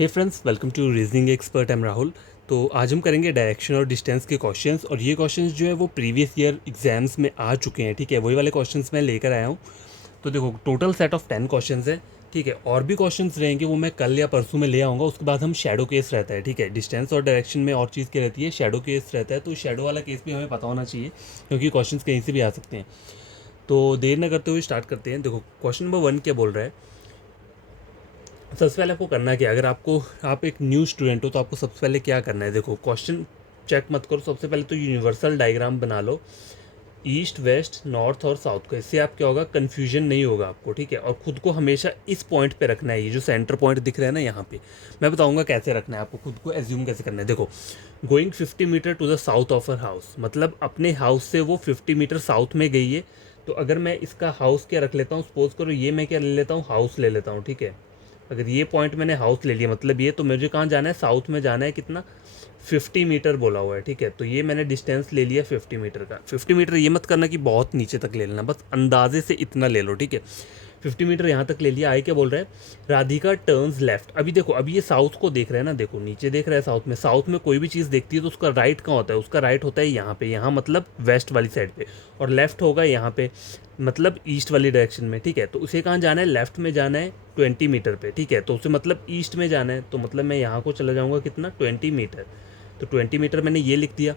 Hey friends, welcome to reasoning expert. I'm Rahul. तो आज हम करेंगे डायरेक्शन और डिस्टेंस के क्वेश्चंस, और ये क्वेश्चंस जो है वो प्रीवियस ईयर एग्जाम्स में आ चुके हैं। ठीक है, वही वाले क्वेश्चंस मैं लेकर आया हूँ। तो देखो, टोटल सेट ऑफ 10 क्वेश्चंस है। ठीक है, और भी क्वेश्चंस रहेंगे, वो मैं कल या परसों में ले आऊँगा। उसके बाद हम शेडो केस रहता है। ठीक है, डिस्टेंस और डायरेक्शन में और चीज़ क्या रहती है, शेडो केस रहता है। तो शेडो वाला केस भी हमें पता होना चाहिए, क्योंकि क्वेश्चंस कहीं से भी आ सकते हैं। तो देर न करते हुए स्टार्ट करते हैं। देखो, क्वेश्चन नंबर 1 क्या बोल रहा है। सबसे पहले आपको करना क्या है, अगर आप एक न्यू स्टूडेंट हो तो आपको सबसे पहले क्या करना है। देखो, क्वेश्चन चेक मत करो, सबसे पहले तो यूनिवर्सल डायग्राम बना लो, ईस्ट वेस्ट नॉर्थ और साउथ का। इससे आप क्या होगा, कन्फ्यूजन नहीं होगा आपको। ठीक है, और खुद को हमेशा इस पॉइंट पे रखना है। ये जो सेंटर पॉइंट दिख रहा है ना यहाँ पे, मैं बताऊंगा कैसे रखना है आपको, खुद को एज्यूम कैसे करना है। देखो, going 50 metre to the south of our house, मतलब अपने हाउस से वो 50 मीटर साउथ में गई है। तो अगर मैं इसका हाउस क्या रख लेता हूँ, सपोज करो ये मैं क्या ले लेता हूँ, हाउस ले लेता हूँ। ठीक है, अगर ये पॉइंट मैंने हाउस ले लिया, मतलब ये, तो मुझे कहाँ जाना है, साउथ में जाना है। कितना, 50 मीटर बोला हुआ है। ठीक है, तो ये मैंने डिस्टेंस ले लिया 50 मीटर का। 50 मीटर ये मत करना कि बहुत नीचे तक ले लेना, बस अंदाजे से इतना ले लो। ठीक है, 50 मीटर यहाँ तक ले लिया। आई क्या बोल रहा है, राधिका टर्न्स लेफ्ट। अभी देखो, अभी ये साउथ को देख रहे हैं ना, देखो नीचे देख रहा है साउथ में। साउथ में कोई भी चीज़ देखती है तो उसका राइट कहाँ होता है, उसका राइट होता है यहाँ पे, यहाँ मतलब वेस्ट वाली साइड पे, और लेफ्ट होगा यहाँ पे, मतलब ईस्ट वाली डायरेक्शन में। ठीक है, तो उसे कहाँ जाना है, लेफ्ट में जाना है 20 मीटर पे। ठीक है, तो उसे मतलब ईस्ट में जाना है, तो मतलब मैं यहाँ को चला जाऊँगा कितना, 20 मीटर। तो 20 मीटर मैंने ये लिख दिया।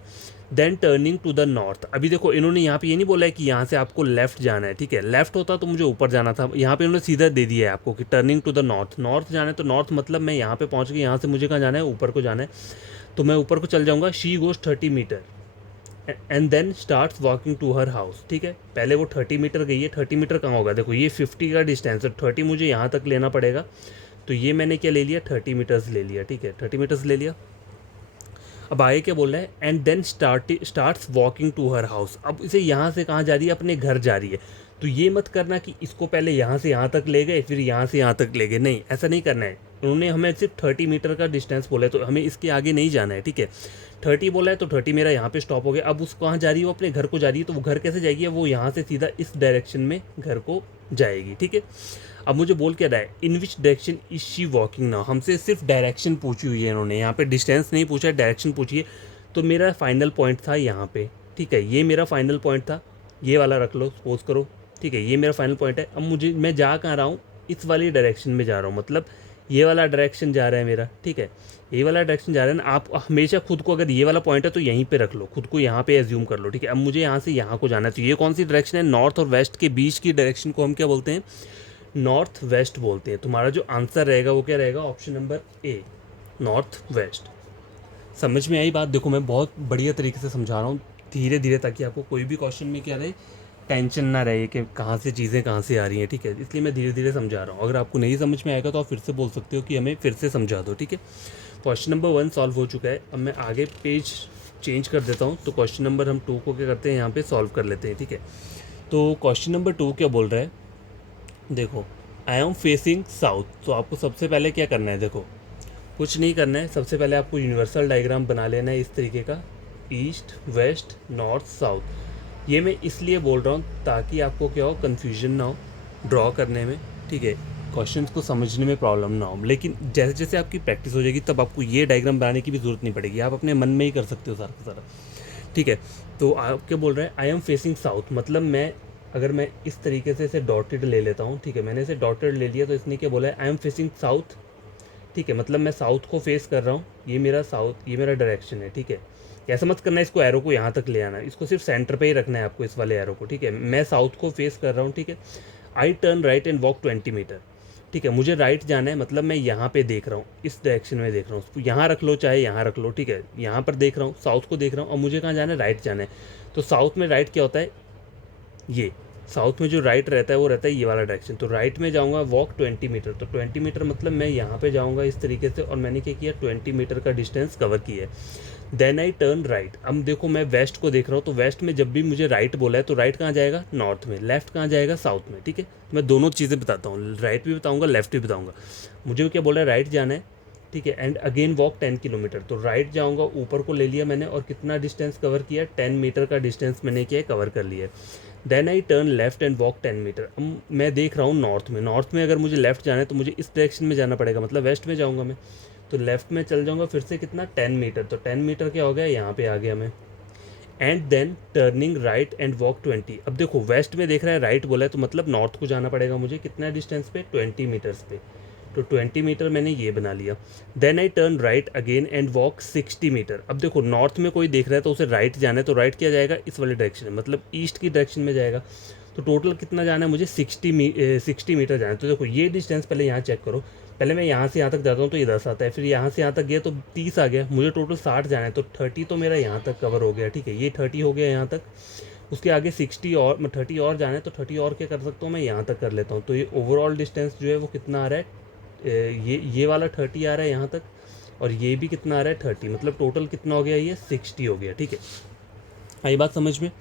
Then turning to the north. अभी देखो, इन्होंने यहाँ पे ये नहीं बोला है कि यहाँ से आपको लेफ्ट जाना है। ठीक है, लेफ्ट होता तो मुझे ऊपर जाना था, यहाँ पे इन्होंने सीधा दे दिया है आपको कि turning to the north. North जाना है तो नॉर्थ मतलब मैं यहाँ पे पहुँच गया, यहाँ से मुझे कहाँ जाना है, ऊपर को जाना है। तो मैं ऊपर को चल जाऊँगा। She goes 30 metre and then start walking to her house. ठीक है, पहले वो 30 मीटर गई है। 30 मीटर कहाँ होगा, देखो ये 50 का डिस्टेंस है, 30 मुझे यहाँ तक लेना पड़ेगा। तो ये मैंने क्या ले लिया, 30 मीटर्स ले लिया। ठीक है, 30 मीटर्स ले लिया। अब आगे क्या बोल रहा है, and then starts walking to her house. अब इसे यहाँ से कहाँ जा रही है, अपने घर जा रही है। तो ये मत करना कि इसको पहले यहाँ से यहाँ तक ले गए फिर यहाँ से यहाँ तक ले गए, नहीं, ऐसा नहीं करना है। उन्होंने हमें सिर्फ 30 मीटर का डिस्टेंस बोला है, तो हमें इसके आगे नहीं जाना है। ठीक है, 30 बोला है तो 30 मेरा यहाँ पे स्टॉप हो गया। अब उसको कहाँ जा रही है, वो अपने घर को जा रही है। तो वो घर कैसे जाएगी, वो यहाँ से सीधा इस डायरेक्शन में घर को जाएगी। ठीक है, अब मुझे बोल क्या रहा है, in which direction is she walking now. हमसे सिर्फ डायरेक्शन पूछी हुई है इन्होंने, यहाँ पे डिस्टेंस नहीं पूछा है, डायरेक्शन पूछी है। तो मेरा फाइनल पॉइंट था यहाँ पे। ठीक है, ये मेरा फाइनल पॉइंट था, ये वाला रख लो सपोज करो। ठीक है, ये मेरा फाइनल पॉइंट है। अब मुझे, मैं जा कहाँ रहा हूँ, इस वाली डायरेक्शन में जा रहा हूँ, मतलब ये वाला डायरेक्शन जा रहा है मेरा। ठीक है, ये वाला डायरेक्शन जा रहा है ना। आप हमेशा खुद को, अगर ये वाला पॉइंट है तो यहीं पे रख लो, खुद को यहाँ पे एज्यूम कर लो। ठीक है, अब मुझे यहाँ से यहाँ को जाना है। तो ये कौन सी डायरेक्शन है, नॉर्थ और वेस्ट के बीच की डायरेक्शन को हम क्या बोलते हैं, नॉर्थ वेस्ट बोलते हैं। तुम्हारा जो आंसर रहेगा वो क्या रहेगा, ऑप्शन नंबर ए, नॉर्थ वेस्ट। समझ में आई बात। देखो, मैं बहुत बढ़िया तरीके से समझा रहा हूँ, धीरे धीरे, ताकि आपको कोई भी क्वेश्चन में क्या रहे, टेंशन ना रहे कि कहाँ से चीज़ें कहाँ से आ रही हैं। ठीक है, इसलिए मैं धीरे धीरे समझा रहा हूँ। अगर आपको नहीं समझ में आएगा तो आप फिर से बोल सकते हो कि हमें फिर से समझा दो। ठीक है, क्वेश्चन नंबर 1 सॉल्व हो चुका है। अब मैं आगे पेज चेंज कर देता हूँ। तो क्वेश्चन नंबर हम 2 को क्या करते हैं, यहाँ पे सॉल्व कर लेते हैं। ठीक है, तो क्वेश्चन नंबर 2 क्या बोल रहा है, देखो, आई एम फेसिंग साउथ। तो आपको सबसे पहले क्या करना है, देखो कुछ नहीं करना है, सबसे पहले आपको यूनिवर्सल डायग्राम बना लेना है इस तरीके का, ईस्ट वेस्ट नॉर्थ साउथ। ये मैं इसलिए बोल रहा हूँ ताकि आपको क्या हो, कन्फ्यूजन ना हो ड्रॉ करने में। ठीक है, क्वेश्चंस को समझने में प्रॉब्लम ना हो। लेकिन जैसे जैसे आपकी प्रैक्टिस हो जाएगी तब आपको ये डायग्राम बनाने की भी ज़रूरत नहीं पड़ेगी, आप अपने मन में ही कर सकते हो सारा का सारा। ठीक है, तो आप क्या बोल रहे हैं, आई एम फेसिंग साउथ, मतलब मैं, अगर मैं इस तरीके से इसे डॉटेड ले लेता हूँ। ठीक है, मैंने इसे डॉटेड ले लिया, तो इसने क्या बोला है, आई एम फेसिंग साउथ। ठीक है, मतलब मैं साउथ को फेस कर रहा हूँ, ये मेरा साउथ, ये मेरा डायरेक्शन है। ठीक है, ऐसा मत करना है इसको एरो को यहाँ तक ले आना, इसको सिर्फ सेंटर पे ही रखना है आपको, इस वाले एरो को। ठीक है, मैं साउथ को फेस कर रहा हूँ। ठीक है, I turn right and walk 20 metre. ठीक है, मुझे राइट जाना है, मतलब मैं यहाँ पे देख रहा हूँ, इस डायरेक्शन में देख रहा हूँ, यहाँ रख लो चाहे यहाँ रख लो। ठीक है, यहाँ पर देख रहा हूँ, साउथ को देख रहा हूँ। और मुझे कहाँ जाना है, राइट जाना है। तो साउथ में राइट क्या होता है, ये साउथ में जो राइट रहता है वो रहता है ये वाला डायरेक्शन। तो राइट में जाऊंगा, वॉक 20 मीटर। तो 20 मीटर मतलब मैं यहाँ पे जाऊंगा इस तरीके से, और मैंने क्या किया, 20 मीटर का डिस्टेंस कवर किया है। Then I turn right. अब देखो, मैं वेस्ट को देख रहा हूँ, तो वेस्ट में जब भी मुझे राइट बोला है तो राइट कहाँ जाएगा, नॉर्थ में, लेफ्ट कहाँ जाएगा, साउथ में। ठीक है, मैं दोनों चीज़ें बताता हूँ, राइट भी बताऊँगा लेफ्ट भी बताऊँगा। मुझे क्या बोला है, राइट जाना है। ठीक है, एंड अगेन वॉक 10 किलोमीटर। तो राइट जाऊंगा, ऊपर को ले लिया मैंने, और कितना डिस्टेंस कवर किया, 10 मीटर का डिस्टेंस मैंने किया, कवर कर लिया। Then I turn left and walk 10 metre. अब मैं देख रहा हूँ नॉर्थ में अगर मुझे लेफ़्ट जाना है तो मुझे इस डायरेक्शन में जाना पड़ेगा, मतलब वेस्ट में जाऊँगा मैं, तो लेफ़्ट में चल जाऊँगा फिर से कितना 10 मीटर, तो 10 मीटर क्या हो गया, यहाँ पे आ गया मैं। And then turning right and walk 20। अब देखो वेस्ट में देख रहा है, राइट बोला है, तो मतलब नॉर्थ को जाना पड़ेगा मुझे, कितना डिस्टेंस पे, 20 मीटर्स पे, तो 20 मीटर मैंने ये बना लिया। Then I turn right again and walk 60 metre. अब देखो नॉर्थ में कोई देख रहा है तो उसे राइट जाना है, तो राइट क्या जाएगा, इस वाले डायरेक्शन में, मतलब ईस्ट की डायरेक्शन में जाएगा। तो टोटल कितना जाना है मुझे, 60 मीटर जाना है। तो देखो ये डिस्टेंस पहले यहाँ चेक करो, पहले मैं यहाँ से यहाँ तक जाता हूँ तो ये 10 आता है, फिर यहाँ से यहाँ तक गया तो 30 आ गया, मुझे टोटल 60 जाना है, तो 30 तो मेरा यहाँ तक कवर हो गया, ठीक है, ये 30 हो गया यहाँ तक। उसके आगे 60 और 30 और जाना है, तो 30 और क्या कर सकता हूँ मैं, यहाँ तक कर लेता हूँ। तो ये ओवरऑल डिस्टेंस जो है वो कितना आ रहा है, ये वाला 30 आ रहा है यहाँ तक, और ये भी कितना आ रहा है 30, मतलब टोटल कितना हो गया, ये 60 हो गया, ठीक है। आई बात समझ में।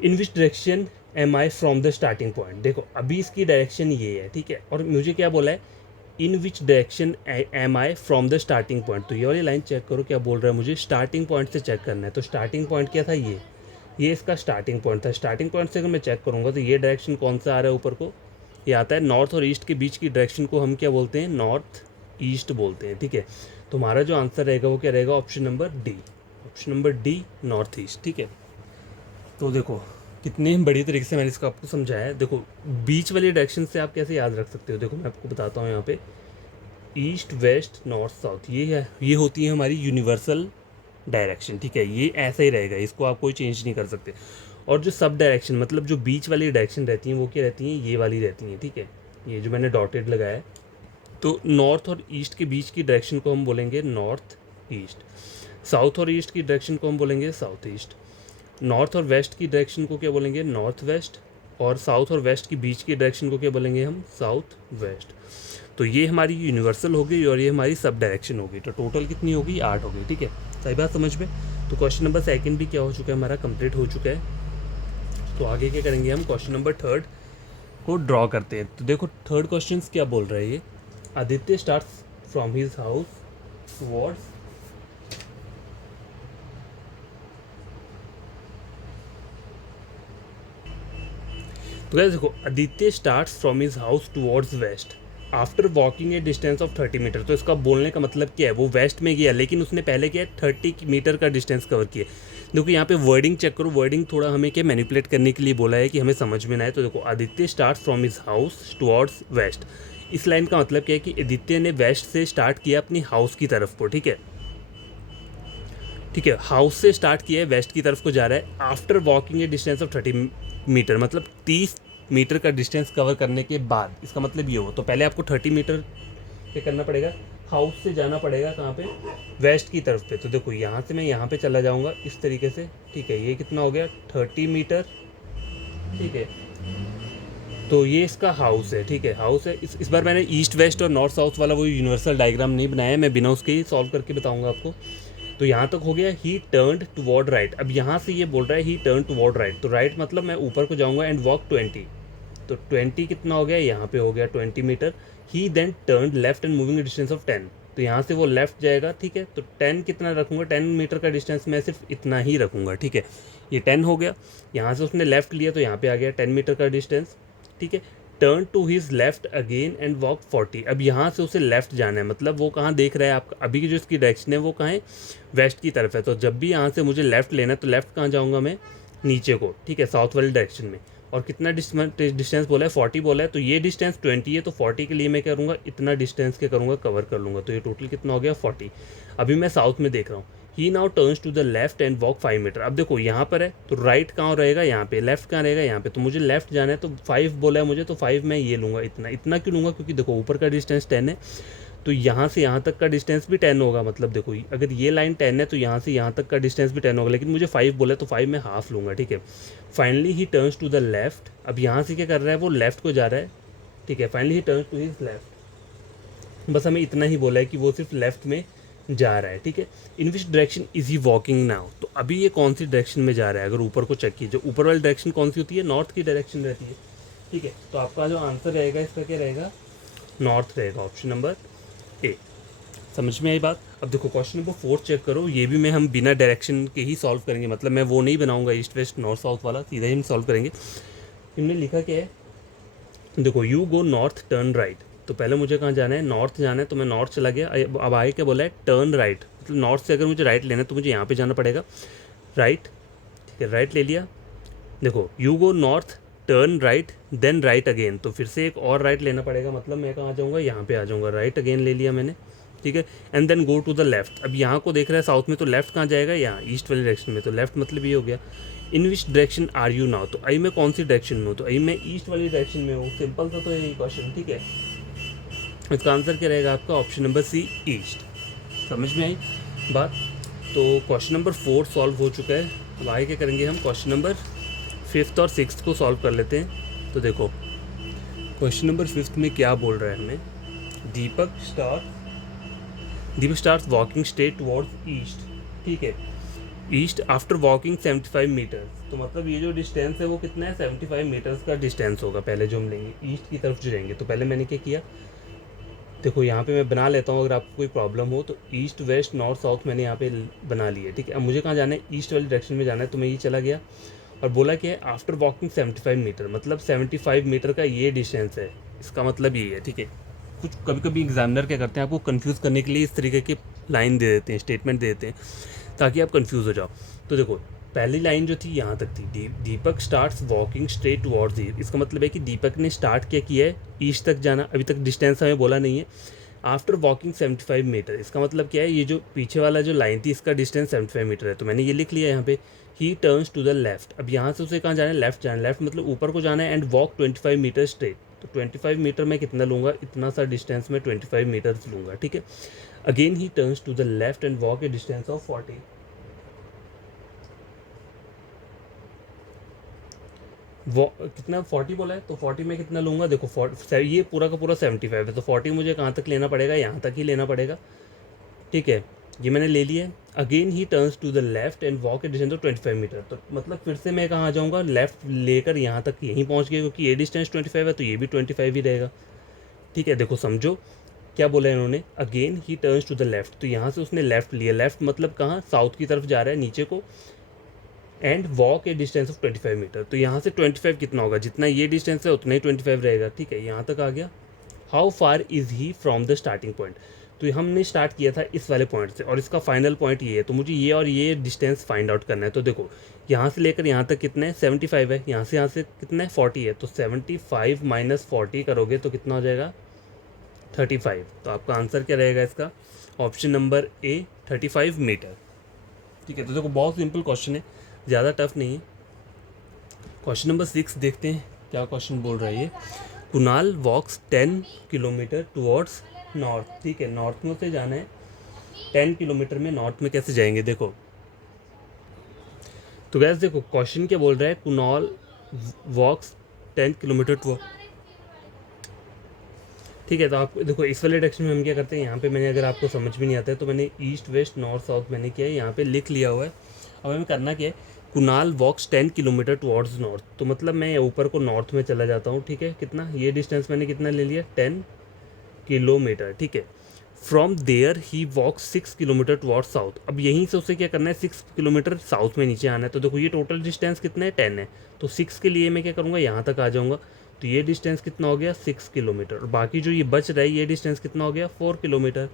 In which direction am I from the starting point, देखो अभी इसकी डायरेक्शन ये है, ठीक है, और मुझे क्या बोला है, in which direction am I from the starting point. तो ये वाली लाइन चेक करो, क्या बोल रहा है मुझे, स्टार्टिंग पॉइंट से चेक करना है। तो स्टार्टिंग पॉइंट क्या था, ये इसका स्टार्टिंग पॉइंट था। स्टार्टिंग पॉइंट से अगर मैं चेक करूँगा तो ये डायरेक्शन कौन सा आ रहा है ऊपर को, ये आता है नॉर्थ और ईस्ट के बीच की डायरेक्शन को हम क्या बोलते हैं, नॉर्थ ईस्ट बोलते हैं, ठीक है। तो हमारा जो आंसर रहेगा वो क्या रहेगा, option number D, option number D north east, ठीक है। तो देखो कितने बड़ी तरीके से मैंने इसको आपको समझाया है। देखो बीच वाली डायरेक्शन से आप कैसे याद रख सकते हो, देखो मैं आपको बताता हूँ यहाँ पे, ईस्ट वेस्ट नॉर्थ साउथ, ये है, ये होती है हमारी यूनिवर्सल डायरेक्शन, ठीक है, ये ऐसा ही रहेगा, इसको आप कोई चेंज नहीं कर सकते। और जो सब डायरेक्शन, मतलब जो बीच वाली डायरेक्शन रहती हैं वो क्या रहती हैं, ये वाली रहती हैं, ठीक है, ये जो मैंने डॉटेड लगाया है। तो नॉर्थ और ईस्ट के बीच की डायरेक्शन को हम बोलेंगे नॉर्थ ईस्ट, साउथ और ईस्ट की डायरेक्शन को हम बोलेंगे साउथ ईस्ट, नॉर्थ और वेस्ट की डायरेक्शन को क्या बोलेंगे, नॉर्थ वेस्ट, और साउथ और वेस्ट के बीच की डायरेक्शन को क्या बोलेंगे हम, साउथ वेस्ट। तो ये हमारी यूनिवर्सल हो गई और ये हमारी सब डायरेक्शन हो गई। तो टोटल कितनी होगी, 8 हो गई, ठीक है, सही बात समझ में। तो क्वेश्चन नंबर सेकंड भी क्या हो चुका है, हमारा कंप्लीट हो चुका है। तो आगे क्या करेंगे हम, क्वेश्चन नंबर थर्ड को ड्रॉ करते हैं। तो देखो थर्ड क्वेश्चन क्या बोल रहा है, ये Aditya starts from his house towards, तो guys देखो Aditya starts from his house towards west after walking a distance of 30 metre. तो इसका बोलने का मतलब क्या है, वो वेस्ट में गया लेकिन उसने पहले क्या है 30 मीटर का डिस्टेंस कवर किया। देखो यहाँ पे वर्डिंग चेक करो, वर्डिंग थोड़ा हमें क्या मैनिपुलेट करने के लिए बोला है कि हमें समझ में ना आए। तो देखो Aditya start from his house towards waste, इस लाइन का मतलब क्या है कि आदित्य ने वेस्ट से स्टार्ट किया अपनी हाउस की तरफ को, ठीक है, ठीक है, हाउस से स्टार्ट किया है, वेस्ट की तरफ को जा रहा है। After walking a distance of 30 metre, मतलब 30 मीटर का डिस्टेंस कवर करने के बाद, इसका मतलब ये हो, तो पहले आपको 30 मीटर क्या करना पड़ेगा, हाउस से जाना पड़ेगा कहाँ पे, वेस्ट की तरफ पे। तो देखो यहाँ से मैं यहाँ पे चला जाऊँगा इस तरीके से, ठीक है, ये कितना हो गया 30 मीटर, ठीक है। तो ये इसका हाउस है, ठीक है, हाउस है। इस बार मैंने ईस्ट वेस्ट और नॉर्थ साउथ वाला वो यूनिवर्सल डायग्राम नहीं बनाया है, मैं बिना उसके ही सॉल्व करके बताऊंगा आपको। तो यहाँ तक हो गया, ही टर्न्ड टुवर्ड राइट। अब यहाँ से ये बोल रहा है ही टर्न टुवर्ड राइट, तो राइट मतलब मैं ऊपर को जाऊँगा एंड वॉक 20, तो 20 कितना हो गया, यहाँ पे हो गया 20 metre. He then turn left and moving distance of 10, तो यहाँ से वो लेफ्ट जाएगा, ठीक है, तो 10 कितना रखूँगा, 10 मीटर का डिस्टेंस मैं सिर्फ इतना ही रखूँगा, ठीक है, ये 10 हो गया। यहाँ से उसने लेफ्ट लिया तो यहाँ पे आ गया 10 मीटर का डिस्टेंस, ठीक है। Turn to his left again and walk 40। अब यहाँ से उसे लेफ्ट जाना है, मतलब वो कहाँ देख रहा है आपका, अभी की जो इसकी डायरेक्शन है वो कहाँ है, वेस्ट की तरफ है। तो जब भी यहाँ से मुझे लेफ्ट लेना है तो लेफ्ट कहाँ जाऊँगा मैं, नीचे को, ठीक है, साउथ वाली डायरेक्शन में। और कितना डिस्टेंस बोला है, 40 बोला है, तो ये डिस्टेंस 20 है, तो 40 के लिए मैं क्या करूँगा, इतना डिस्टेंस क्या करूँगा, कवर कर लूँगा। तो ये टोटल कितना हो गया 40। अभी मैं साउथ में देख रहा हूँ। He now turns to the left and walk 5 metre. अब देखो यहाँ पर है तो राइट कहाँ रहेगा, यहाँ पे, लेफ्ट कहाँ रहेगा, यहाँ पे। तो मुझे लेफ्ट जाना है तो 5 बोला है मुझे, तो 5 मैं ये लूँगा, इतना क्यों लूँगा, क्योंकि देखो ऊपर का डिस्टेंस 10 है, तो यहाँ से यहाँ तक का डिस्टेंस भी 10 होगा। मतलब देखो अगर ये लाइन 10 है तो यहाँ से यहाँ तक का डिस्टेंस भी 10 होगा, लेकिन मुझे 5 बोला है तो 5 मैं हाफ लूँगा, ठीक है। Finally he turns to the left. अब यहाँ से क्या कर रहा है, वो लेफ्ट को जा रहा है, ठीक है। Finally he turns to his left, बस हमें इतना ही बोला है कि वो सिर्फ लेफ्ट में जा रहा है, ठीक है। In which direction is he walking now, तो अभी ये कौन सी डायरेक्शन में जा रहा है, अगर ऊपर को चेक कीजिए, ऊपर वाली डायरेक्शन कौन सी होती है, नॉर्थ की डायरेक्शन रहती है, ठीक है। तो आपका जो आंसर रहेगा इसका क्या रहेगा, नॉर्थ रहेगा, ऑप्शन नंबर ए। समझ में आई बात। अब देखो क्वेश्चन नंबर 4 चेक करो, ये भी हम बिना डायरेक्शन के ही सॉल्व करेंगे, मतलब मैं वो नहीं बनाऊंगा ईस्ट वेस्ट नॉर्थ साउथ वाला, सीधा ही हम सॉल्व करेंगे। इनने लिखा क्या है, देखो you go north turn right. तो पहले मुझे कहाँ जाना है, नॉर्थ जाना है, तो मैं नॉर्थ चला गया। अब आगे क्या बोला है, टर्न राइट, मतलब नॉर्थ से अगर मुझे राइट लेना है तो मुझे यहाँ पे जाना पड़ेगा, राइट। ठीक है, राइट ले लिया। देखो you go north turn right then right again, तो फिर से एक और राइट लेना पड़ेगा, मतलब मैं कहाँ आ जाऊँगा, यहाँ पे आ जाऊँगा, राइट अगेन ले लिया मैंने। ठीक है, and then go to the left. अब यहाँ को देख रहा है साउथ में, तो लेफ्ट कहाँ जाएगा, यहाँ ईस्ट वाली डायरेक्शन में, तो लेफ्ट मतलब ये हो गया। In which direction are you now, तो आई मैं कौन सी डायरेक्शन में हूँ, तो आई मैं ईस्ट वाली डायरेक्शन में हूँ। सिंपल था तो यही क्वेश्चन। ठीक है, इसका आंसर क्या रहेगा आपका, ऑप्शन नंबर सी ईस्ट। समझ में आई बात। तो क्वेश्चन नंबर 4 सॉल्व हो चुका है। अब आगे क्या करेंगे हम, क्वेश्चन नंबर 5th और 6th को सॉल्व कर लेते हैं। तो देखो क्वेश्चन नंबर 5th में क्या बोल रहा है हमें, Deepak start walking straight towards east. ठीक है, ईस्ट आफ्टर वॉकिंग 75 मीटर्स, तो मतलब ये जो डिस्टेंस है वो कितना है, 75 मीटर्स का डिस्टेंस होगा पहले जो हम लेंगे ईस्ट की तरफ जो जाएंगे। तो पहले मैंने क्या किया, देखो यहाँ पे मैं बना लेता हूँ, अगर आपको कोई प्रॉब्लम हो तो ईस्ट वेस्ट नॉर्थ साउथ मैंने यहाँ पे बना लिए। ठीक है, अब मुझे कहाँ जाना है, ईस्ट वाली डायरेक्शन में जाना है, तो मैं ये चला गया। और बोला क्या है, आफ्टर वॉकिंग 75 मीटर, मतलब 75 मीटर का ये डिस्टेंस है, इसका मतलब ये है। ठीक है, कुछ कभी कभी एग्जामिनर क्या करते हैं, आपको कंफ्यूज करने के लिए इस तरीके की लाइन दे देते हैं, स्टेटमेंट दे देते हैं, ताकि आप कंफ्यूज हो जाओ। तो देखो पहली लाइन जो थी यहाँ तक थी, Deepak starts walking straight towards east, इसका मतलब है कि दीपक ने स्टार्ट क्या किया है, ईस्ट तक जाना। अभी तक डिस्टेंस हमें बोला नहीं है। आफ्टर वॉकिंग 75 मीटर, इसका मतलब क्या है, ये जो पीछे वाला जो लाइन थी इसका डिस्टेंस 75 मीटर है, तो मैंने ये लिख लिया यहाँ पे। He turns to the left, अब यहाँ से उसे कहाँ जाना है, लेफ्ट जाना है, लेफ्ट मतलब ऊपर को जाना है, एंड वॉक 25 मीटर स्ट्रेट। तो 25 मीटर में कितना लूँगा, इतना सा डिस्टेंस में 25 मीटर्स लूँगा। ठीक है, again he turns to the left and walk a distance of 40। वो कितना 40 बोला है, तो 40 में कितना लूँगा, देखो 40, ये पूरा का पूरा 75 है, तो 40 मुझे कहाँ तक लेना पड़ेगा, यहाँ तक ही लेना पड़ेगा। ठीक है, ये मैंने ले लिया है। Again he turns to the left and walk a distance of 25 metre, तो मतलब फिर से मैं कहाँ आ जाऊँगा, लेफ्ट लेकर यहाँ तक यहीं पहुँच गया, क्योंकि ये डिस्टेंस 25 है तो ये भी 25 ही रहेगा। ठीक है, देखो समझो क्या बोला है इन्होंने, again he turns to the left, तो यहाँ से उसने लेफ्ट लिया, लेफ्ट मतलब कहाँ, साउथ की तरफ जा रहा है नीचे को, and walk a distance of 25 metre, तो यहाँ से 25 कितना होगा, जितना ये डिस्टेंस है उतना ही 25 रहेगा। ठीक है, यहाँ तक आ गया। How far is he from the starting point, तो हमने स्टार्ट किया था इस वाले पॉइंट से और इसका फाइनल पॉइंट ये है, तो मुझे ये और ये डिस्टेंस फाइंड आउट करना है। तो देखो यहाँ से लेकर यहाँ तक कितना है, 75 है, यहाँ से कितना है, 40 है, तो 75 माइनस 40 करोगे तो कितना हो जाएगा, 35। तो आपका आंसर क्या रहेगा इसका, ऑप्शन नंबर ए 35 मीटर। ठीक है, तो देखो बहुत सिंपल क्वेश्चन है, ज़्यादा टफ नहीं है। क्वेश्चन नंबर 6 देखते हैं क्या क्वेश्चन बोल रहा है ये, कुणाल वॉक्स 10 किलोमीटर टुवर्ड्स नॉर्थ। ठीक है, नॉर्थ में से जाना है, 10 किलोमीटर में नॉर्थ में कैसे जाएंगे, देखो तो गैस देखो क्वेश्चन क्या बोल रहा है, कुणाल वॉक्स 10 किलोमीटर टू। ठीक है, तो आप देखो इस वाले डायरेक्शन में हम क्या करते हैं, यहाँ पे मैंने, अगर आपको समझ में नहीं आता है तो मैंने ईस्ट वेस्ट नॉर्थ साउथ मैंने किया है, यहाँ पे लिख लिया हुआ है। अब हमें करना क्या है, कुणाल वॉक्स 10 किलोमीटर टुवर्ड्स नॉर्थ, तो मतलब मैं ऊपर को नॉर्थ में चला जाता हूँ। ठीक है, कितना ये डिस्टेंस मैंने कितना ले लिया, 10 किलोमीटर। ठीक है, from there he walk 6 kilometre towards south, अब यहीं से उसे क्या करना है, 6 किलोमीटर साउथ में नीचे आना है। तो देखो ये टोटल डिस्टेंस कितना है, 10 है, तो 6 के लिए मैं क्या करूँगा, यहाँ तक आ जाऊँगा। तो ये डिस्टेंस कितना हो गया, 6 किलोमीटर, और बाकी जो ये बच रहा है ये डिस्टेंस कितना हो गया, 4 किलोमीटर,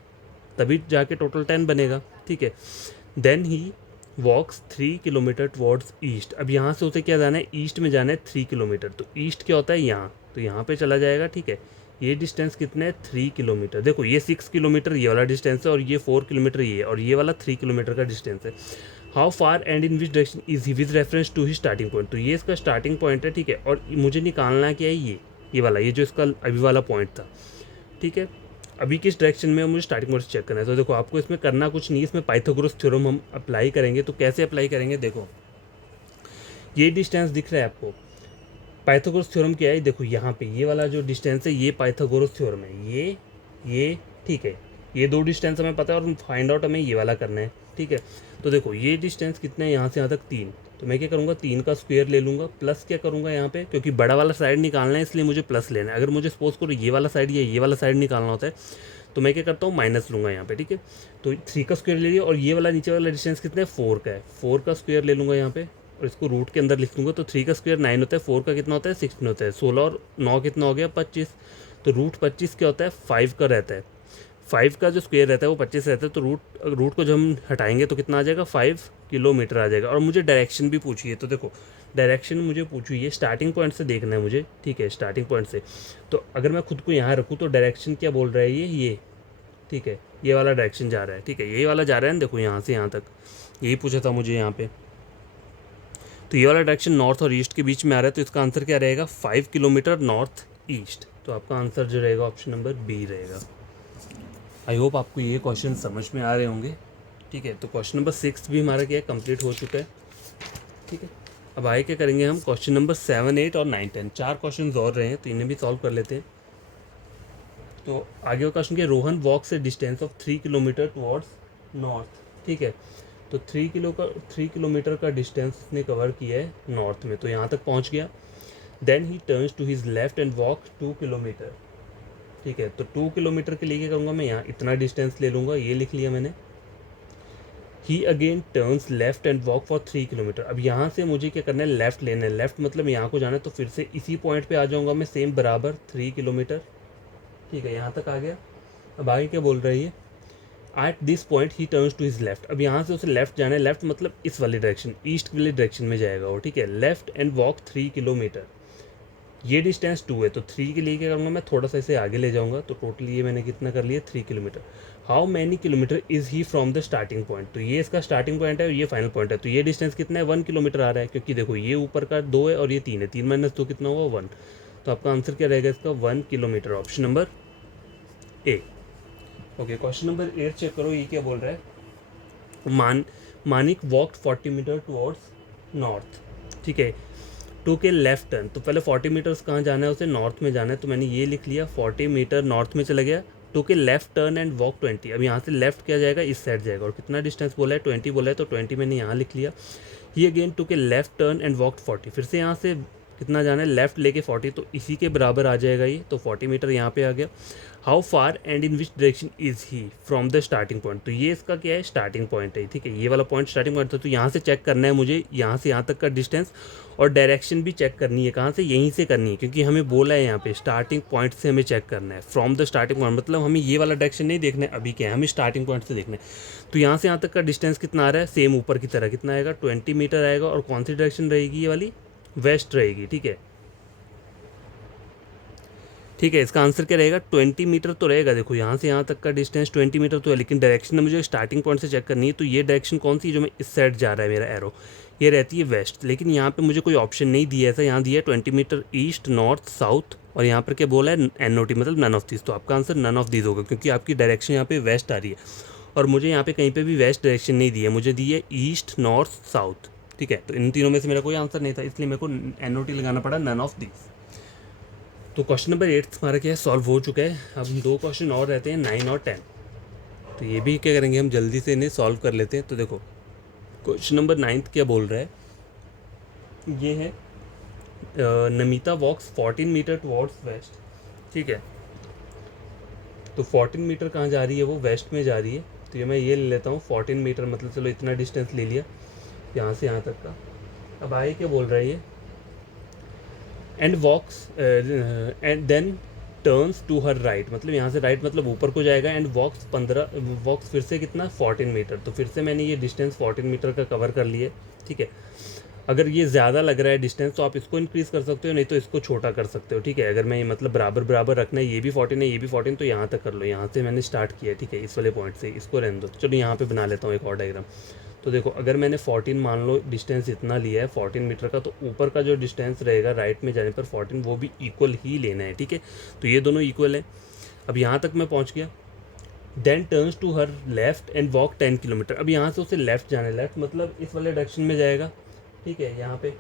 तभी जाके टोटल 10 बनेगा। ठीक है, then he walks 3 kilometre towards east, अब यहाँ से उसे क्या जाना है, ईस्ट में जाना है 3 किलोमीटर, तो ईस्ट क्या होता है यहाँ, तो यहाँ पे चला जाएगा। ठीक है, ये डिस्टेंस कितना है, 3 किलोमीटर, देखो ये 6 किलोमीटर ये वाला डिस्टेंस है, और ये 4 किलोमीटर ये है, और ये वाला 3 किलोमीटर का डिस्टेंस है। How far and in which direction is he with reference to he starting point, तो ये इसका स्टार्टिंग पॉइंट है। ठीक है, और मुझे निकालना क्या है, ये वाला, ये जो इसका अभी वाला पॉइंट था। ठीक है, अभी किस डायरेक्शन में मुझे स्टार्टिंग पॉइंट चेक करना है। तो देखो आपको इसमें करना कुछ नहीं है, इसमें पाइथागोरस थ्योरम हम अप्लाई करेंगे। तो कैसे अप्लाई करेंगे, देखो ये डिस्टेंस दिख रहा है आपको, पाइथागोरस थ्योरम क्या है, देखो यहाँ पे ये वाला जो डिस्टेंस है ये पाइथागोरस थ्योरम है, ये ठीक है, ये दो डिस्टेंस हमें पता है और फाइंड आउट हमें ये वाला करना है। ठीक है, तो देखो ये डिस्टेंस कितना है, यहाँ से यहाँ तक 3, तो मैं क्या करूँगा, 3 का स्क्वायर ले लूँगा, प्लस क्या करूँगा यहाँ पे, क्योंकि बड़ा वाला साइड निकालना है इसलिए मुझे प्लस लेना है। अगर मुझे सपोज करो ये वाला साइड या ये वाला साइड निकालना होता है तो मैं क्या करता हूँ माइनस लूँगा यहाँ पे, ठीक है। तो 3 का स्क्वायर ले लिया और ये वाला नीचे वाला डिस्टेंस कितना है 4 का है, 4 का स्क्वायर ले लूँगा यहाँ पे और इसको रूट के अंदर लिख लूँगा। तो 3 का स्क्वायर 9 होता है, 4 का कितना होता है 16 होता है, 16 और 9 कितना हो गया 25। तो रूट 25 क्या होता है 5 का रहता है, 5 का जो स्क्वायर रहता है वो 25 रहता है। तो रूट रूट को जब हम हटाएंगे तो कितना आ जाएगा 5 किलोमीटर आ जाएगा। और मुझे डायरेक्शन भी पूछी है, तो देखो डायरेक्शन मुझे पूछी है स्टार्टिंग पॉइंट से देखना है मुझे, ठीक है, स्टार्टिंग पॉइंट से। तो अगर मैं खुद को यहाँ रखूँ तो डायरेक्शन क्या बोल रहा है ये, ठीक है, ये वाला डायरेक्शन जा रहा है, ठीक है, यही वाला जा रहा है ना, देखो यहाँ से यहाँ तक, यही पूछा था मुझे यहाँ पे। तो ये वाला डायरेक्शन नॉर्थ और ईस्ट के बीच में आ रहा है, तो इसका आंसर क्या रहेगा 5 किलोमीटर नॉर्थ ईस्ट। तो आपका आंसर जो रहेगा ऑप्शन नंबर बी रहेगा। आई होप आपको ये क्वेश्चन समझ में आ रहे होंगे, ठीक है। तो क्वेश्चन नंबर 6 भी हमारा क्या है कंप्लीट हो चुका है, ठीक है। अब आगे क्या करेंगे हम क्वेश्चन नंबर 7, 8 और 9, 10, 4 क्वेश्चन और रहे हैं तो इन्हें भी सॉल्व कर लेते हैं। तो आगे का क्वेश्चन क्या, रोहन वॉक से distance of 3 kilometre towards north, ठीक है। तो 3 किलोमीटर का डिस्टेंस उसने कवर किया है नॉर्थ में, तो यहाँ तक पहुँच गया। Then he turns to his left and walk 2 kilometre, ठीक है। तो 2 किलोमीटर के लिए क्या करूँगा मैं, यहाँ इतना डिस्टेंस ले लूँगा, ये लिख लिया मैंने। He again turns left and walk for 3 kilometre. अब यहाँ से मुझे क्या करना है लेफ्ट लेना है, लेफ्ट मतलब यहाँ को जाना है, तो फिर से इसी पॉइंट पे आ जाऊँगा मैं सेम बराबर 3 किलोमीटर, ठीक है, यहाँ तक आ गया। अब आगे क्या बोल रही है, at this point he turns to his left. अब यहाँ से उसे लेफ्ट जाना है, लेफ्ट मतलब इस वाली डायरेक्शन, ईस्ट वाली डायरेक्शन में जाएगा वो, ठीक है। लेफ्ट एंड वॉक 3 किलोमीटर, ये डिस्टेंस 2 है, तो 3 के लिए क्या करूँगा मैं थोड़ा सा इसे आगे ले जाऊँगा, तो टोटली ये मैंने कितना कर लिया 3 kilometre. How many kilometre is he from the starting point, तो ये इसका स्टार्टिंग पॉइंट है और ये फाइनल पॉइंट है, तो ये डिस्टेंस कितना है 1 किलोमीटर आ रहा है, क्योंकि देखो ये ऊपर का 2 है और ये 3 है, 3 माइनस 2 कितना हुआ 1। तो आपका आंसर क्या रहेगा इसका 1 kilometre, option number A. Okay, question number 8 check करो, ये क्या बोल रहा है, Manik walked 40 metre towards north, ठीक है, टू के लेफ्ट टर्न। तो पहले 40 मीटर्स कहाँ जाना है, उसे नॉर्थ में जाना है, तो मैंने ये लिख लिया 40 मीटर नॉर्थ में चला गया। टू के लेफ्ट टर्न एंड वॉक 20। अब यहाँ से लेफ्ट क्या जाएगा, इस साइड जाएगा, और कितना डिस्टेंस बोला है 20 बोला है, तो 20 मैंने यहाँ लिख लिया। ही अगेन टू के लेफ्ट टर्न एंड वॉक 40। फिर से यहाँ से कितना जाना है लेफ्ट लेके 40, तो इसी के बराबर आ जाएगा ये, तो 40 मीटर यहाँ पे आ गया। How far and in which direction is he from the starting point, तो ये इसका क्या है स्टार्टिंग पॉइंट है, ठीक है, ये वाला पॉइंट स्टार्टिंग पॉइंट था। तो यहाँ से चेक करना है मुझे, यहाँ से यहाँ तक का डिस्टेंस, और डायरेक्शन भी चेक करनी है, कहाँ से, यहीं से करनी है, क्योंकि हमें बोला है यहाँ पे स्टार्टिंग पॉइंट से हमें चेक करना है, फ्रॉम द स्टार्टिंग पॉइंट, मतलब हमें ये वाला डायरेक्शन नहीं देखना है, अभी क्या है हमें स्टार्टिंग पॉइंट से देखना है। तो यहाँ से यहाँ तक का डिस्टेंस कितना आ रहा है, सेम ऊपर की तरह कितना आएगा 20 मीटर आएगा, और कौन सी डायरेक्शन रहेगी ये वाली, वेस्ट रहेगी, ठीक है, ठीक है। इसका आंसर क्या रहेगा 20 मीटर तो रहेगा, देखो यहाँ से यहाँ तक का डिस्टेंस 20 मीटर तो है, लेकिन डायरेक्शन मुझे स्टार्टिंग पॉइंट से चेक करनी है, तो ये डायरेक्शन कौन सी जो मैं इस साइड जा रहा है मेरा एरो, ये रहती है वेस्ट। लेकिन यहाँ पे मुझे कोई ऑप्शन नहीं दिया ऐसा, यहाँ दिया है 20 मीटर ईस्ट नॉर्थ साउथ, और यहाँ पर क्या बोला है NOT मतलब नन ऑफ दिस। तो आपका आंसर नन ऑफ दिस होगा, क्योंकि आपकी डायरेक्शन यहाँ पे वेस्ट आ रही है, और मुझे यहाँ पे कहीं पे भी वेस्ट डायरेक्शन नहीं दी है, मुझे दी है ईस्ट नॉर्थ साउथ, ठीक है। तो इन तीनों में से मेरा कोई आंसर नहीं था, इसलिए मेरे को NOT लगाना पड़ा, नन ऑफ दिस। तो क्वेश्चन नंबर 8 हमारा क्या है सॉल्व हो चुका है। अब हम 2 क्वेश्चन और रहते हैं 9 और 10, तो ये भी क्या करेंगे हम जल्दी से इन्हें सॉल्व कर लेते हैं। तो देखो क्वेश्चन नंबर 9 क्या बोल रहा है, ये है नमिता वॉक्स 14 मीटर टुवर्ड्स वेस्ट, ठीक है। तो 14 मीटर कहाँ जा रही है, वो वेस्ट में जा रही है, तो ये मैं ये ले लेता हूँ 14 मीटर, मतलब चलो इतना डिस्टेंस ले लिया यहाँ से यहाँ तक का। अब आगे क्या बोल रहा है ये, and walks and then turns to her right, मतलब यहाँ से राइट मतलब ऊपर को जाएगा, एंड वॉक्स फिर से कितना 14 मीटर। तो फिर से मैंने ये डिस्टेंस 14 मीटर का कवर कर लिए, ठीक है। अगर ये ज़्यादा लग रहा है डिस्टेंस तो आप इसको इंक्रीज़ कर सकते हो, नहीं तो इसको छोटा कर सकते हो, ठीक है। अगर मैं ये मतलब बराबर बराबर रखना है, ये भी 14 है ये भी 14, तो यहाँ तक कर लो, यहाँ से मैंने स्टार्ट किया, ठीक है, इस वाले पॉइंट से, इसको रहने दो। चलो यहाँ पे बना लेता हूँ एक और डायग्राम। तो देखो अगर मैंने 14 मान लो डिस्टेंस इतना लिया है 14 मीटर का, तो ऊपर का जो डिस्टेंस रहेगा राइट में जाने पर 14 वो भी इक्वल ही लेना है, ठीक है। तो ये दोनों इक्वल है। अब यहाँ तक मैं पहुँच गया। Then turns to her left and walk 10 kilometre. अब यहाँ से उसे लेफ्ट जाना है, लेफ्ट मतलब इस वाले डायरेक्शन में जाएगा, ठीक है। यहाँ पे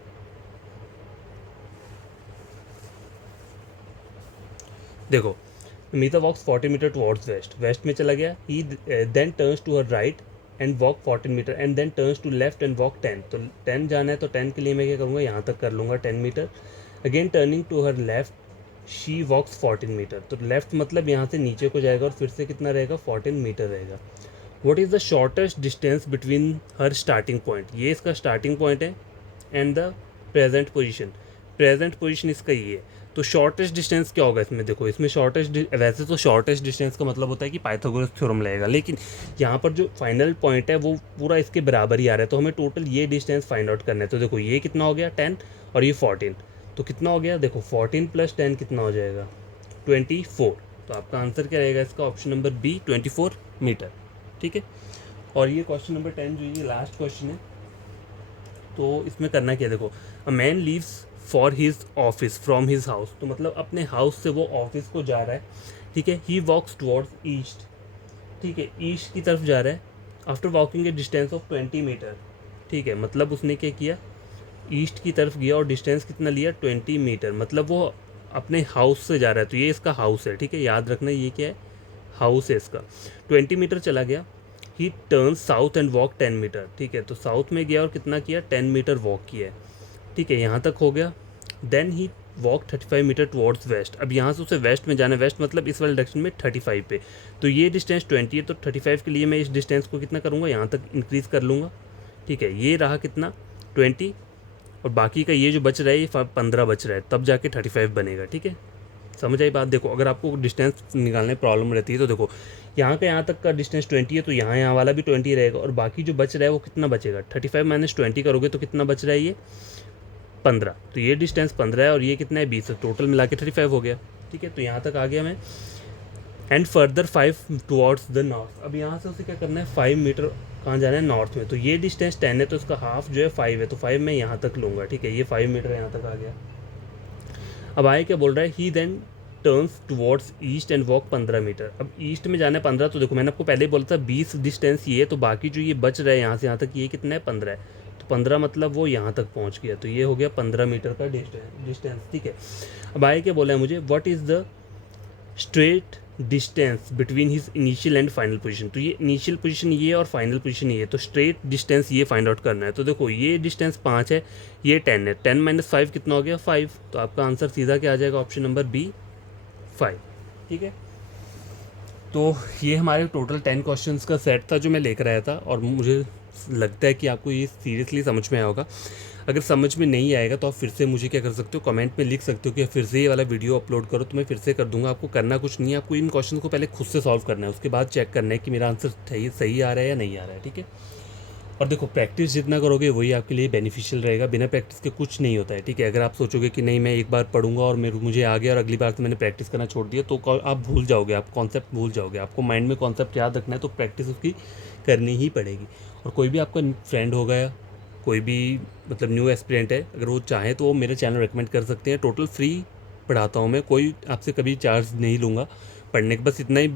देखो Meeta walks 40 metre towards west, west में चला गया। He then turns to her right and walk 14 metre and then turns to left and walk 10। तो 10 जाना है, तो 10 के लिए मैं क्या करूँगा यहाँ तक कर लूँगा 10 metre. Again turning to her left she walks 14 metre, तो लेफ्ट मतलब यहाँ से नीचे को जाएगा और फिर से कितना रहेगा 14 मीटर रहेगा। What is the shortest distance between her starting point, ये इसका स्टार्टिंग पॉइंट है and the present position, present position इसका ये है। तो शॉर्टेस्ट डिस्टेंस क्या होगा इसमें, देखो इसमें वैसे तो शॉर्टेस्ट डिस्टेंस का मतलब होता है कि पाइथागोरस थ्योरम लगेगा, लेकिन यहाँ पर जो फाइनल पॉइंट है वो पूरा इसके बराबर ही आ रहा है, तो हमें टोटल ये डिस्टेंस फाइंड आउट करना है। तो देखो ये कितना हो गया 10 और ये 14, तो कितना हो गया, देखो 14 + 10 कितना हो जाएगा 24। तो आपका आंसर क्या रहेगा इसका, ऑप्शन नंबर बी 24 मीटर। ठीक है, और ये क्वेश्चन नंबर 10 जो ये लास्ट क्वेश्चन है, तो इसमें करना क्या है, देखो a man leaves for his office from his house, तो मतलब अपने हाउस से वो ऑफिस को जा रहा है। ठीक है, ही वॉक्स टुवर्ड्स ईस्ट, ठीक है ईस्ट की तरफ जा रहा है। After walking a distance of 20 metre, ठीक है मतलब उसने क्या किया, ईस्ट की तरफ गया और डिस्टेंस कितना लिया 20 मीटर, मतलब वो अपने हाउस से जा रहा है। तो ये इसका हाउस है, ठीक है याद रखना ये क्या है, हाउस है इसका। 20 मीटर चला गया, he turn south and walk 10 metre, ठीक है तो साउथ में गया और कितना किया 10 मीटर वॉक किया है। ठीक है यहाँ तक हो गया। Then he walk 35 metre towards west, अब यहाँ से उसे वेस्ट में जाना है, वेस्ट मतलब इस वाले डायरेक्शन में 35 पे। तो ये डिस्टेंस 20 है, तो 35 के लिए मैं इस डिस्टेंस को कितना करूँगा, यहाँ तक इंक्रीज़ कर लूँगा। ठीक है ये रहा कितना 20, और बाकी का ये जो बच रहा है ये 15 बच रहा है, तब जाके 35 बनेगा। ठीक है समझ आई बात। देखो अगर आपको डिस्टेंस निकालने प्रॉब्लम रहती है तो देखो यहाँ का यहाँ तक का डिस्टेंस 20 है, तो यहाँ वाला भी 20 रहेगा, और बाकी जो बच रहा है वो कितना बचेगा, 35 - 20 करोगे तो कितना बच रहा है ये 15, तो ये डिस्टेंस 15 है और ये कितना है 20, टोटल मिला के 35 हो गया। ठीक है तो यहाँ तक आ गया मैं। And further 5 towards the north, अब यहाँ से उसे क्या करना है 5 मीटर कहाँ जाना है नॉर्थ में, तो ये डिस्टेंस 10 है तो इसका हाफ जो है 5 है, तो 5 मैं यहाँ तक लूँगा। ठीक है ये 5 मीटर यहाँ तक आ गया। अब आए क्या बोल रहा है, he then turns towards east and walk 15 metre, अब ईस्ट में जाना है 15, तो देखो मैंने आपको पहले ही बोला था 20 डिस्टेंस ये है, तो बाकी जो ये बच रहा है यहाँ से यहाँ तक ये कितना है 15 है, तो 15 मतलब वो यहाँ तक पहुँच गया, तो ये हो गया 15 मीटर का डिस्टेंस। ठीक है अब आए क्या बोला है मुझे, what is the straight distance between his initial and final position, तो ये इनिशियल पोजीशन ये और फाइनल पोजीशन ये, तो स्ट्रेट डिस्टेंस ये फाइंड आउट करना है। तो देखो ये डिस्टेंस 5 है, ये 10 है, 10 - 5 कितना हो गया 5, तो आपका आंसर सीधा क्या आ जाएगा, ऑप्शन नंबर बी 5। ठीक है तो ये हमारे टोटल 10 क्वेश्चंस का सेट था जो मैं लेकर आया था, और मुझे लगता है कि आपको ये सीरियसली समझ में आया होगा। अगर समझ में नहीं आएगा तो आप फिर से मुझे क्या कर सकते हो, कमेंट में लिख सकते हो कि फिर से ये वाला वीडियो अपलोड करो, तो मैं फिर से कर दूंगा। आपको करना कुछ नहीं है, आपको इन क्वेश्चन को पहले खुद से सॉल्व करना है, उसके बाद चेक करना है कि मेरा आंसर सही आ रहा है या नहीं आ रहा है। ठीक है और देखो प्रैक्टिस जितना करोगे वही आपके लिए बेनिफिशियल रहेगा, बिना प्रैक्टिस के कुछ नहीं होता है। ठीक है अगर आप सोचोगे कि नहीं मैं एक बार पढ़ूंगा और मुझे आ गया और अगली बार से मैंने प्रैक्टिस करना छोड़ दिया, तो आप भूल जाओगे, आप कॉन्सेप्ट भूल जाओगे। आपको माइंड में कॉन्सेप्ट याद रखना है तो प्रैक्टिस उसकी करनी ही पड़ेगी। और कोई भी आपका फ्रेंड हो गया, कोई भी मतलब न्यू एस्पिरेंट है, अगर वो चाहे तो वो मेरे चैनल रिकमेंड कर सकते हैं। टोटल फ्री पढ़ाता हूँ मैं, कोई आपसे कभी चार्ज नहीं लूँगा पढ़ने का, बस इतना ही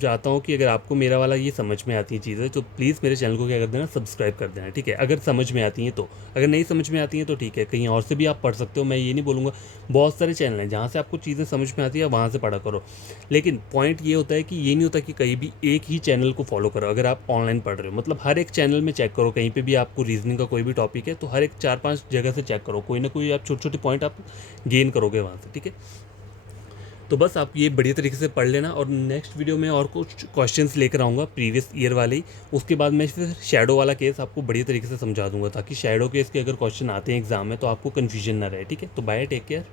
चाहता हूँ कि अगर आपको मेरा वाला ये समझ में आती है चीज़ें तो प्लीज़ मेरे चैनल को क्या कर देना, सब्सक्राइब कर देना। ठीक है अगर समझ में आती हैं तो, अगर नहीं समझ में आती हैं तो ठीक है कहीं और से भी आप पढ़ सकते हो, मैं ये नहीं बोलूँगा। बहुत सारे चैनल हैं जहाँ से आपको चीज़ें समझ में आती है, वहाँ से पढ़ा करो। लेकिन पॉइंट ये होता है कि ये नहीं होता कि कहीं भी एक ही चैनल को फॉलो करो। अगर आप ऑनलाइन पढ़ रहे हो मतलब हर एक चैनल में चेक करो, कहीं पर भी आपको रीजनिंग का कोई भी टॉपिक है तो हर एक 4-5 जगह से चेक करो, कोई ना कोई आप छोटे छोटे पॉइंट आप गेन करोगे वहाँ से। ठीक है तो बस आप ये बढ़िया तरीके से पढ़ लेना, और नेक्स्ट वीडियो में और कुछ क्वेश्चंस लेकर आऊँगा प्रीवियस ईयर वाले ही, उसके बाद मैं फिर शैडो वाला केस आपको बढ़िया तरीके से समझा दूंगा, ताकि शैडो केस के अगर क्वेश्चन आते हैं एग्जाम में तो आपको कन्फ्यूजन ना रहे। ठीक है तो बाय, टेक केयर।